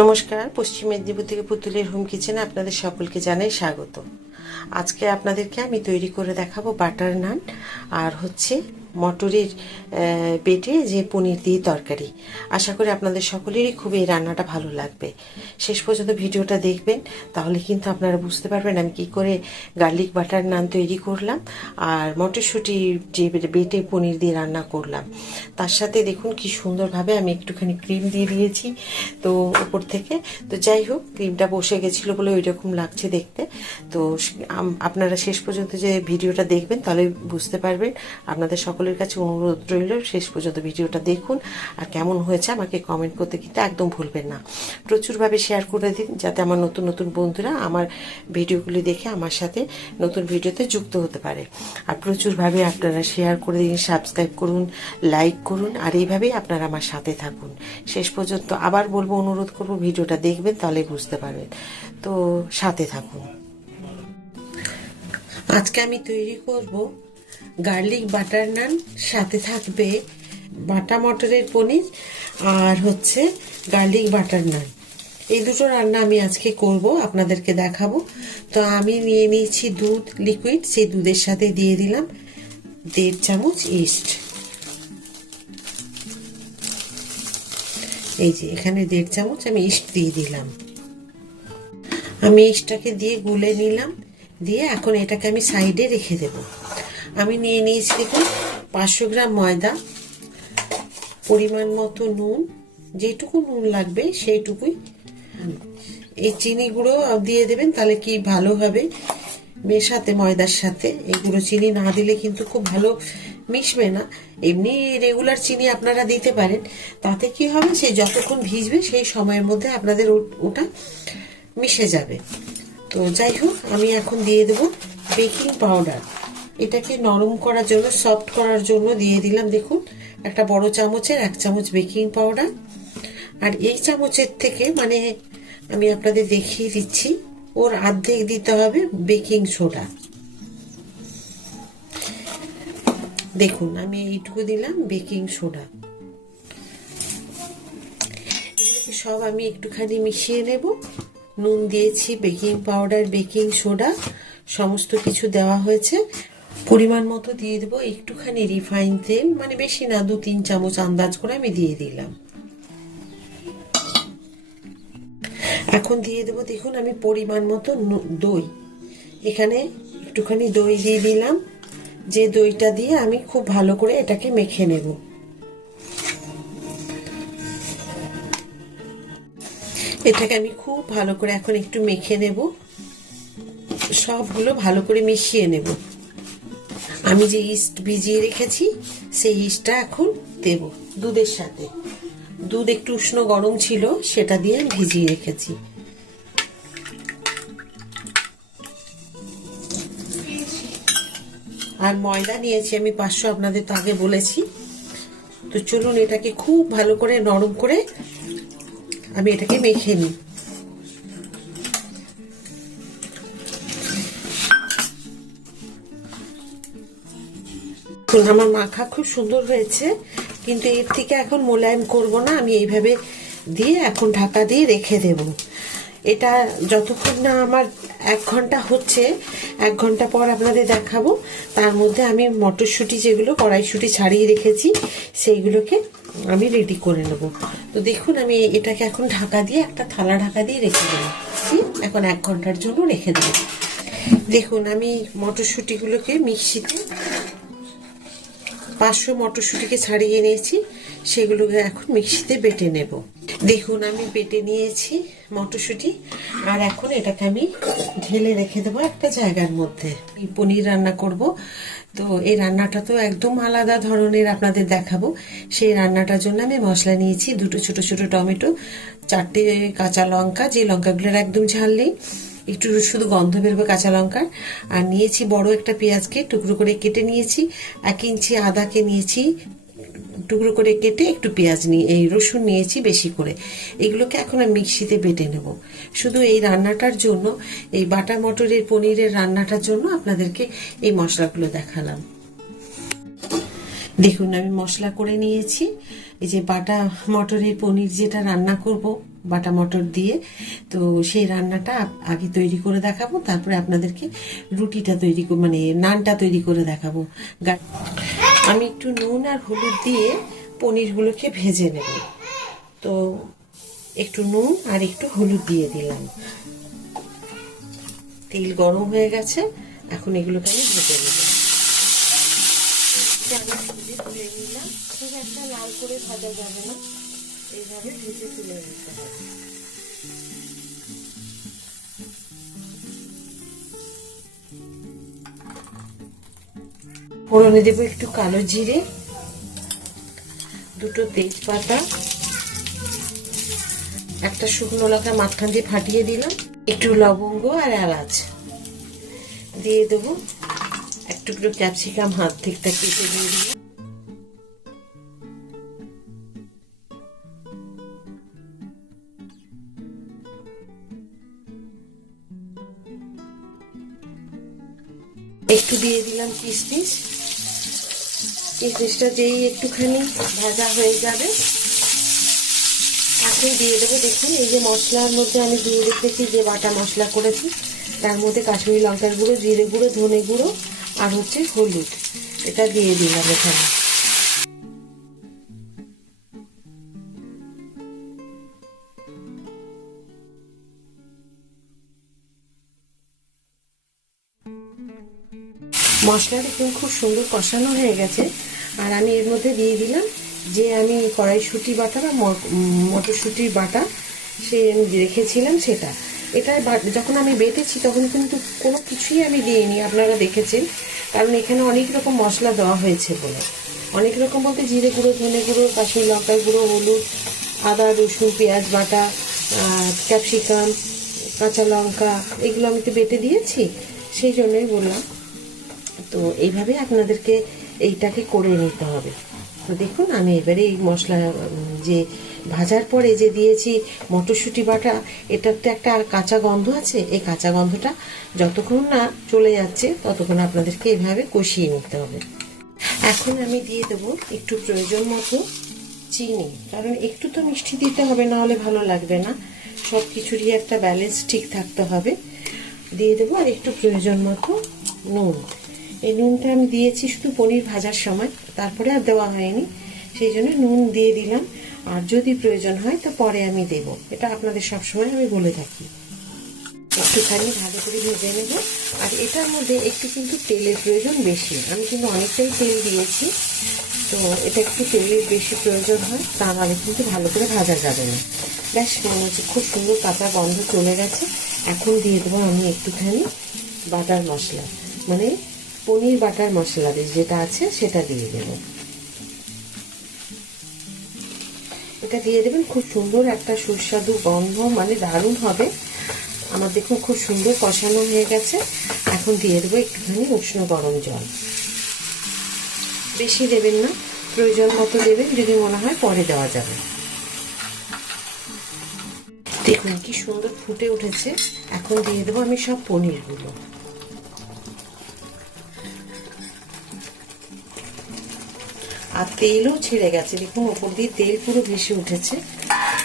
নমস্কার, পশ্চিম মেদিনীপুর থেকে পুতুলের হোম কিচেনে আপনাদের সকলকে জানাই স্বাগত। আজকে আপনাদেরকে আমি তৈরি করে দেখাবো বাটার নান আর মটরের বেটে যে পনির দিয়ে তরকারি। আশা করি আপনাদের সকলেরই খুব এই রান্নাটা ভালো লাগবে। শেষ পর্যন্ত ভিডিওটা দেখবেন, তাহলে কিন্তু আপনারা বুঝতে পারবেন আমি কি করে গার্লিক বাটার নান তৈরি করলাম আর মটরশুঁটি যে বেটে পনির দিয়ে রান্না করলাম। তার সাথে দেখুন কি সুন্দরভাবে আমি একটুখানি ক্রিম দিয়ে দিয়েছি তো উপর থেকে। তো যাই হোক, ক্রিমটা বসে গেছিলো বলে ওই রকম লাগছে দেখতে। তো আপনারা শেষ পর্যন্ত যে ভিডিওটা দেখবেন তাহলে বুঝতে পারবেন। আপনাদের সকলের কাছে অনুরোধ রইল, শেষ পর্যন্ত ভিডিওটা দেখুন আর কেমন হয়েছে আমাকে কমেন্ট করতে কিন্তু একদম ভুলবেন না। প্রচুরভাবে শেয়ার করে দিন যাতে আমার নতুন নতুন বন্ধুরা আমার ভিডিওগুলি দেখে আমার সাথে নতুন ভিডিওতে যুক্ত হতে পারে। আর প্রচুরভাবে আপনারা শেয়ার করে দিন, সাবস্ক্রাইব করুন, লাইক করুন আর এইভাবেই আপনারা আমার সাথে থাকুন শেষ পর্যন্ত। আবার বলবো, অনুরোধ করবো ভিডিওটা দেখবেন তাহলে বুঝতে পারবেন। তো সাথে থাকুন। আজকে আমি তৈরি করব গার্লিক বাটার নান, সাথে থাকবে বাটা মটরের পনির আর গার্লিক বাটার নান। এই দুটো রান্না আমি আজকে করব, আপনাদেরকে দেখাবো। তো আমি নিয়ে নিয়েছি দুধ লিকুইড, সেই দুধের সাথে দিয়ে দিলাম 1.5 চামচ ইস্ট। এই যে এখানে 1.5 চামচ আমি ইস্ট দিয়ে দিলাম। আমি ইস্টটাকে দিয়ে গুলে নিলাম, দিয়ে এখন এটাকে আমি সাইডে রেখে দেব। আমি নিয়ে নিয়েছি দেখুন 500 গ্রাম ময়দা, পরিমাণ মতো নুন, যেটুকু নুন লাগবে সেইটুকুই। এই চিনি গুঁড়ো দিয়ে দেবেন, তাহলে কি ভালো হবে মেশাতে ময়দার সাথে। এই গুঁড়ো চিনি না দিলে কিন্তু খুব ভালো মিশবে না। এমনি রেগুলার চিনি আপনারা দিতে পারেন, তাতে কি হবে সে যতক্ষণ ভিজবে সেই সময়ের মধ্যে আপনাদের ওটা মিশে যাবে। তো যাই হোক, আমি এখন দিয়ে দেব বেকিং পাউডার। এটাকে নরম করার জন্য, সফট করার জন্য দিয়ে দিলাম দেখুন একটা বড় চামচের 1 চামচ বেকিং পাউডার। আর এই চামচের থেকে মানে আমি আপনাদের দেখিয়ে দিচ্ছি, ওর অর্ধেক দিতে হবে বেকিং সোডা। দেখুন আমি এইটুকু দিলাম বেকিং সোডা। এগুলোকে সব আমি একটুখানি মিশিয়ে নেব। নুন দিয়েছি, বেকিং পাউডার, বেকিং সোডা সমস্ত কিছু দেওয়া হয়েছে। পরিমাণ মতো দিয়ে দেবো একটুখানি রিফাইন তেল, মানে বেশি না, 2-3 চামচ আন্দাজ করে আমি দিয়ে দিলাম। এখন দিয়ে দেবো দেখুন আমি পরিমাণ মতো দই। এখানে একটুখানি দই দিয়ে দিলাম, যে দইটা দিয়ে আমি খুব ভালো করে এটাকে মেখে নেব। এটাকে আমি খুব ভালো করে এখন একটু মেখে নেব, সবগুলো ভালো করে মিশিয়ে নেব। আমি যে ইস্ট ভিজিয়ে রেখেছি সেই ইস্টটা এখন দেব দুধের সাথে। দুধ একটু উষ্ণ গরম ছিল, সেটা দিয়ে আমি ভিজিয়ে রেখেছি। আর ময়দা নিয়েছি আমি 500, আপনাদের তো আগে বলেছি। তো চলুন এটাকে খুব ভালো করে নরম করে আমি এটাকে মেখে নিই। আমার মাখা খুব সুন্দর হয়েছে, কিন্তু এর থেকে এখন মোলায়েম করব না। আমি এইভাবে দিয়ে এখন ঢাকা দিয়ে রেখে দেব। এটা যতক্ষণ না আমার 1 ঘন্টা হচ্ছে, 1 ঘন্টা পর আপনাদের দেখাবো। তার মধ্যে আমি মটরশুঁটি, যেগুলো কড়াইশুঁটি ছাড়িয়ে রেখেছি, সেইগুলোকে আমি রেডি করে নেব। তো দেখুন আমি এটাকে এখন ঢাকা দিয়ে, একটা থালা ঢাকা দিয়ে রেখে দেবো। এখন 1 ঘন্টার জন্য রেখে দেবো। দেখুন আমি মটরশুঁটিগুলোকে মিক্সিতে, 500 মটরশুঁটিকে ছাড়িয়ে নিয়েছি, সেগুলোকে এখন মিক্সিতে বেটে নেব। দেখুন আমি বেটে নিয়েছি মটরশুঁটি, আর এখন এটাকে আমি ঢেলে রেখে দেবো একটা জায়গার মধ্যে। পনির রান্না করব, তো এই রান্নাটা তো একদম আলাদা ধরনের আপনাদের দেখাবো। সেই রান্নাটার জন্য আমি মশলা নিয়েছি 2টো ছোট ছোট টমেটো, 4টে কাঁচা লঙ্কা, যে লঙ্কাগুলোর একদম ঝাল নেই, একটু শুধু গন্ধ বেরোবে কাঁচা লঙ্কার। আর নিয়েছি বড় একটা পেঁয়াজকে টুকরো করে কেটে নিয়েছি, 1 ইঞ্চি আদাকে নিয়েছি টুকরো করে কেটে, একটু পেঁয়াজ নিয়ে এই রসুন নিয়েছি বেশি করে। এগুলোকে এখন আমি মিক্সিতে বেটে নেব। শুধু এই রান্নাটার জন্য, এই বাটা মটরের পনিরের রান্নাটার জন্য আপনাদেরকে এই মশলাগুলো দেখালাম। দেখুন আমি মশলা করে নিয়েছি, এই যে বাটা মটরের পনির যেটা রান্না করব বাটা মটর দিয়ে, তো সেই রান্নাটা আগে তৈরি করে দেখাবো, তারপরে আপনাদেরকে রুটিটা তৈরি মানে নানটা তৈরি করে দেখাবো। আমি একটু নুন আর হলুদ দিয়ে পনিরগুলোকে ভেজে নেব। তো একটু নুন আর একটু হলুদ দিয়ে দিলাম, তেল গরম হয়ে গেছে, এখন এগুলোকে আমি ভেজে নেব। তুলে নিলাম, খুব একটা লাল করে ভাজা যাবে না, এইভাবে ভেজে তুলে নিতে হবে। ফোড়নে দেবো একটু কালো জিরে, দুটো তেজপাতা, একটা শুকনো লঙ্কা মাঝখান দিয়ে ফাটিয়ে দিলাম, একটু লবঙ্গ আর এলাচ দিয়ে দেবো, একটু একটু ক্যাপসিকাম হাত থেকে কেটে দিয়ে দিলাম, একটু দিয়ে দিলাম কিশমিশ। কিশমিশটা যেই একটুখানি ভাজা হয়ে যাবে এখন দিয়ে দেবো, দেখুন এই যে মশলার মধ্যে আমি দিয়ে রেখেছি যে বাটা মশলা করেছি, তার মধ্যে কাশ্মীরি লঙ্কার গুঁড়ো, জিরে গুঁড়ো, ধনে গুঁড়ো আর হচ্ছে হলুদ, এটা দিয়ে দিলাম এখানে। মশলাটা কিন্তু খুব সুন্দর কষানো হয়ে গেছে, আর আমি এর মধ্যে দিয়ে দিলাম যে আমি কড়াইশুঁটি বাটা বা মটরশুঁটির বাটা সে রেখেছিলাম সেটা। এটা যখন আমি বেটেছি তখন কিন্তু কোনো কিছুই আমি দিইনি, আপনারা দেখেছেন, কারণ এখানে অনেক রকম মশলা দেওয়া হয়েছে বলে। অনেক রকম বলতে জিরে গুঁড়ো, ধনে গুঁড়ো, কাশ্মীরি লঙ্কার গুঁড়ো, হলুদ, আদা, রসুন, পেঁয়াজ বাটা, ক্যাপসিকাম, কাঁচা লঙ্কা, এগুলো আমি তো বেটে দিয়েছি, সেই জন্যই বললাম। তো এইভাবে আপনাদেরকে এইটাকে করে নিতে হবে। তো দেখুন আমি এবারে এই মশলা যে ভাজার পরে যে দিয়েছি মটরশুঁটি বাটা, এটার তো একটা কাঁচা গন্ধ আছে, এই কাঁচা গন্ধটা যতক্ষণ না চলে যাচ্ছে ততক্ষণ আপনাদেরকে এইভাবে কষিয়ে নিতে হবে। এখন আমি দিয়ে দেবো একটু প্রয়োজন মতো চিনি, কারণ একটু তো মিষ্টি দিতে হবে, না হলে ভালো লাগবে না, সব কিছুরই একটা ব্যালেন্স ঠিক থাকতে হবে। দিয়ে দেবো আর একটু প্রয়োজন মতো নুন। এই নুনটা আমি দিয়েছি শুধু পনির ভাজার সময়, তারপরে আর দেওয়া হয়নি, সেই জন্য নুন দিয়ে দিলাম, আর যদি প্রয়োজন হয় তো পরে আমি দেব, এটা আপনাদের সবসময় আমি বলে থাকি। একটুখানি ভালো করে ভেজে নেব, আর এটার মধ্যে একটু কিন্তু তেলের প্রয়োজন বেশি, আমি কিন্তু অনেকটাই তেল দিয়েছি, তো এটা একটু তেলের বেশি প্রয়োজন হয়, তা নাহলে কিন্তু ভালো করে ভাজা যাবে না। ব্যাস মনে হচ্ছে খুব সুন্দর কাঁচা গন্ধ চলে গেছে। এখন দিয়ে দেবো আমি একটুখানি বাটার মশলা, মানে পনির বাটার মশলা যেটা আছে সেটা দিয়ে দেব। এটা দিয়ে দেবেন, খুব সুন্দর একটা সুস্বাদু গন্ধ, মানে দারুণ হবে। আমার দেখুন খুব সুন্দর কষানো হয়ে গেছে। এখন দিয়ে দেবো একটুখানি উষ্ণ গরম জল, বেশি দেবেন না, প্রয়োজন মতো দেবেন, যদি মনে হয় পরে দেওয়া যাবে। দেখুন কি সুন্দর ফুটে উঠেছে। এখন দিয়ে দেবো আমি সব পনিরগুলো, আর তেলও ছেড়ে গেছে, দেখুন ওপর দিয়ে তেল পুরো ভেসে উঠেছে।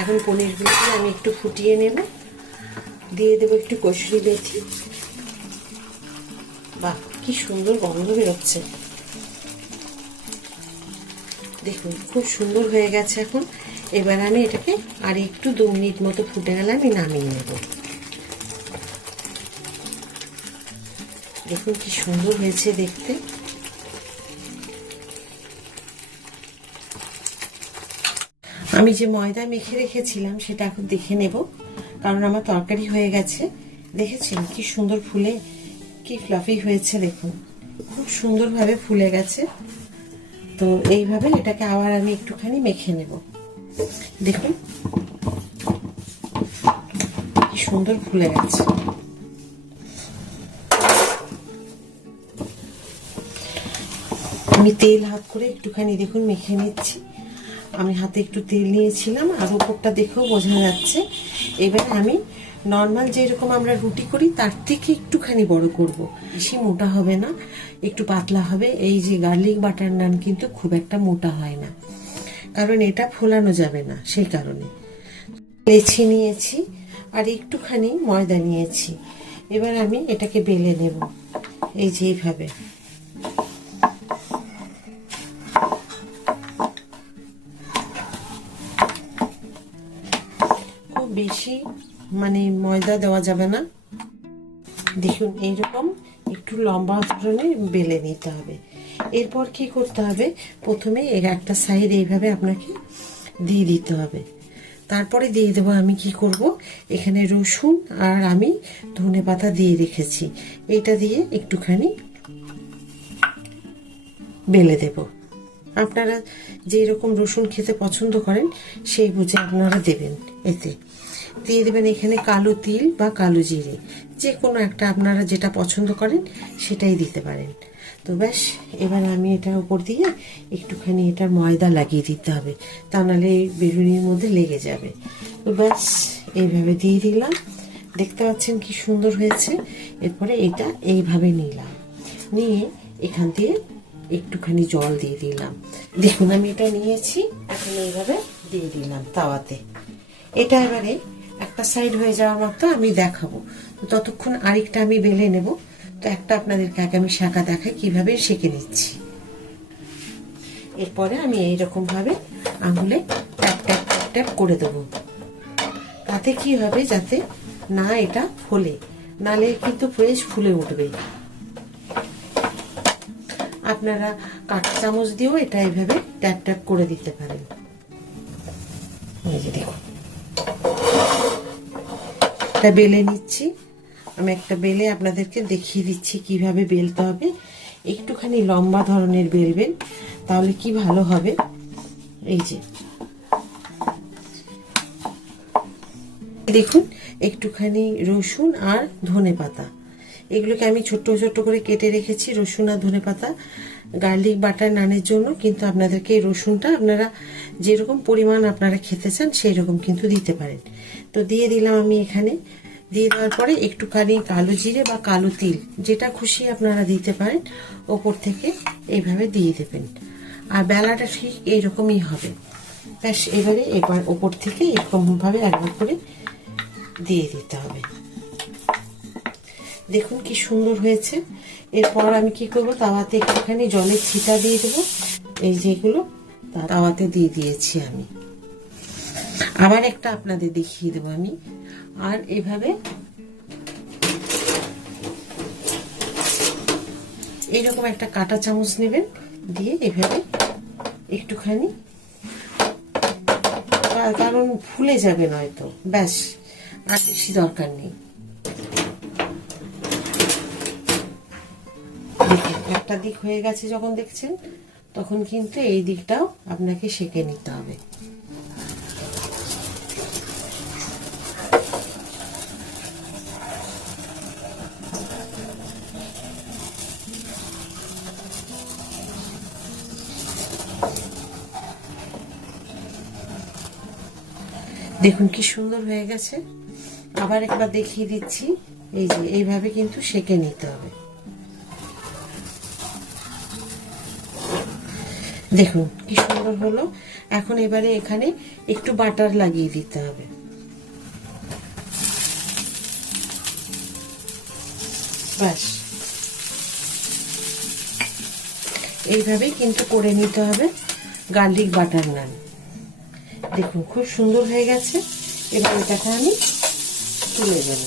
এখন পনিরগুলোকে আমি একটু ফুটিয়ে নেব, দিয়ে দেবো একটু কসুরি মেথি। বাহ কি সুন্দর গন্ধ বেরোচ্ছে, দেখুন খুব সুন্দর হয়ে গেছে। এখন এবার আমি এটাকে আর একটু 2 মিনিট মতো ফুটে গেলে আমি নামিয়ে নেব। দেখুন কি সুন্দর হয়েছে দেখতে। আমি যে ময়দা মেখে রেখেছিলাম সেটা এখন দেখে নেব, কারণ আমার তরকারি হয়ে গেছে। দেখেছেন কি সুন্দর ফুলে, কি ফ্লাফি হয়েছে, দেখুন খুব সুন্দরভাবে ফুলে গেছে। তো এইভাবে এটাকে আবার আমি একটুখানি মেখে নেব। দেখুন কি সুন্দর ফুলে গেছে। আমি তেল হাত করে একটুখানি দেখুন মেখে নিচ্ছি। আমি হাতে একটু তেল নিয়েছিলাম, আর উপরটা দেখেও বোঝা যাচ্ছে। এবার আমি নর্মাল যেরকম আমরা রুটি করি তার থেকে একটুখানি বড় করব, বেশি মোটা হবে না, একটু পাতলা হবে। এই যে গার্লিক বাটার নান কিন্তু খুব একটা মোটা হয় না, কারণ এটা ফোলানো যাবে না, সেই কারণে। লেচি নিয়েছি আর একটুখানি ময়দা নিয়েছি। এবার আমি এটাকে বেলে নেব এই যে এইভাবে। খুব বেশি ময়দা দেওয়া যাবে না। দেখুন এইরকম একটু লম্বা ধরনের বেলে নিতে হবে। এরপর কি করতে হবে, প্রথমে এর একটা সাইড এইভাবে আপনাকে দিয়ে দিতে হবে। তারপরে দিয়ে দেবো আমি কি করব, এখানে রসুন আর আমি ধনেপাতা দিয়ে রেখেছি, এটা দিয়ে একটুখানি বেলে দেব। আপনারা যেই রকম রসুন খেতে পছন্দ করেন সেই বুঝে আপনারা দেবেন। এতে দিয়ে দেবেন এখানে কালো তিল বা কালো জিরে, যে কোনো একটা আপনারা যেটা পছন্দ করেন সেটাই দিতে পারেন। তো ব্যাস, এবার আমি এটার উপর দিয়ে একটুখানি এটার ময়দা লাগিয়ে দিতে হবে, তা নাহলে বেলুনির মধ্যে লেগে যাবে। তো ব্যাস এইভাবে দিয়ে দিলাম। দেখতে পাচ্ছেন কি সুন্দর হয়েছে। এরপরে এটা এইভাবে নিলাম, নিয়ে এখান দিয়ে একটুখানি জল দিয়ে দিলাম। দেখুন আমি এটা নিয়েছি, এখন এইভাবে দিয়ে দিলাম তাওয়াতে। এটা এবারে একটা সাইড হয়ে যাওয়ার মতো আমি দেখাবো, ততক্ষণ আরেকটা আমি বেলে নেব। তো একটা আপনাদেরকে আগে আমি শাঁকা দেখাই কিভাবে সেঁকে নিচ্ছি। এরপরে আমি এইরকম ভাবে আঙুলে ট্যাপ ট্যাপ ট্যাপ ট্যাপ করে দেবো। তাতে কি হবে, যাতে না এটা ফোলে, নালে কিন্তু বেশ ফুলে উঠবে। আপনারা কাঁটা চামচ দিয়েও এটা এইভাবে ট্যাপ ট্যাপ করে দিতে পারেন। এই যে দেখুন এটা বেলে নিচ্ছি আমি। একটা বেলে আপনাদেরকে দেখিয়ে দিচ্ছি কিভাবে বেলতে হবে। একটুখানি লম্বা ধরনের বেলবেন, তাহলে কি ভালো হবে। এই যে দেখুন একটুখানি রসুন আর ধনেপাতা, এগুলোকে আমি ছোট্ট ছোট্ট করে কেটে রেখেছি। রসুন আর ধনেপাতা গার্লিক বাটার নানের জন্য, কিন্তু আপনাদেরকে এই রসুনটা আপনারা যেরকম পরিমাণ আপনারা খেতে চান সেই রকম কিন্তু দিতে পারেন। তো দিয়ে দিলাম আমি এখানে। দিয়ে দেওয়ার পরে একটুখানি কালো জিরে বা কালো তিল, যেটা খুশি আপনারা দিতে পারেন, ওপর থেকে এইভাবে দিয়ে দেবেন। আর বেলাটা ঠিক এইরকমই হবে। ব্যাস এবার ওপর থেকে এরকমভাবে একবার করে দিয়ে দিতে হবে। দেখুন কি সুন্দর হয়েছে। এরপর আমি কি করব, তাওয়াতে একটুখানি জলের ছিটা দিয়ে দেবো। এই যেগুলো তাওয়াতে দিয়ে দিয়েছি আমি। আবার একটা আপনাদের দেখিয়ে দেবো আমি। আর এভাবে এইরকম একটা কাঁটা চামচ নেবেন, দিয়ে এভাবে একটুখানি, কারণ ফুলে যাবে নয়তো। ব্যাস, আর বেশি দরকার নেই। দেখুন একটা দিক হয়ে গেছে যখন দেখছেন, তখন কিন্তু এই দিকটাও আপনাকে সেঁকে নিতে হবে। দেখুন কি সুন্দর হয়ে গেছে। আবার একবার দেখিয়ে দিচ্ছি। এই যে এইভাবে কিন্তু সেঁকে নিতে হবে। দেখুন কি সুন্দর হলো। এখন এবারে এখানে একটু বাটার লাগিয়ে দিতে হবে। ব্যাস এইভাবেই কিন্তু করে নিতে হবে গার্লিক বাটার নান। দেখুন খুব সুন্দর হয়ে গেছে। এবার এটাকে আমি তুলে দেবো।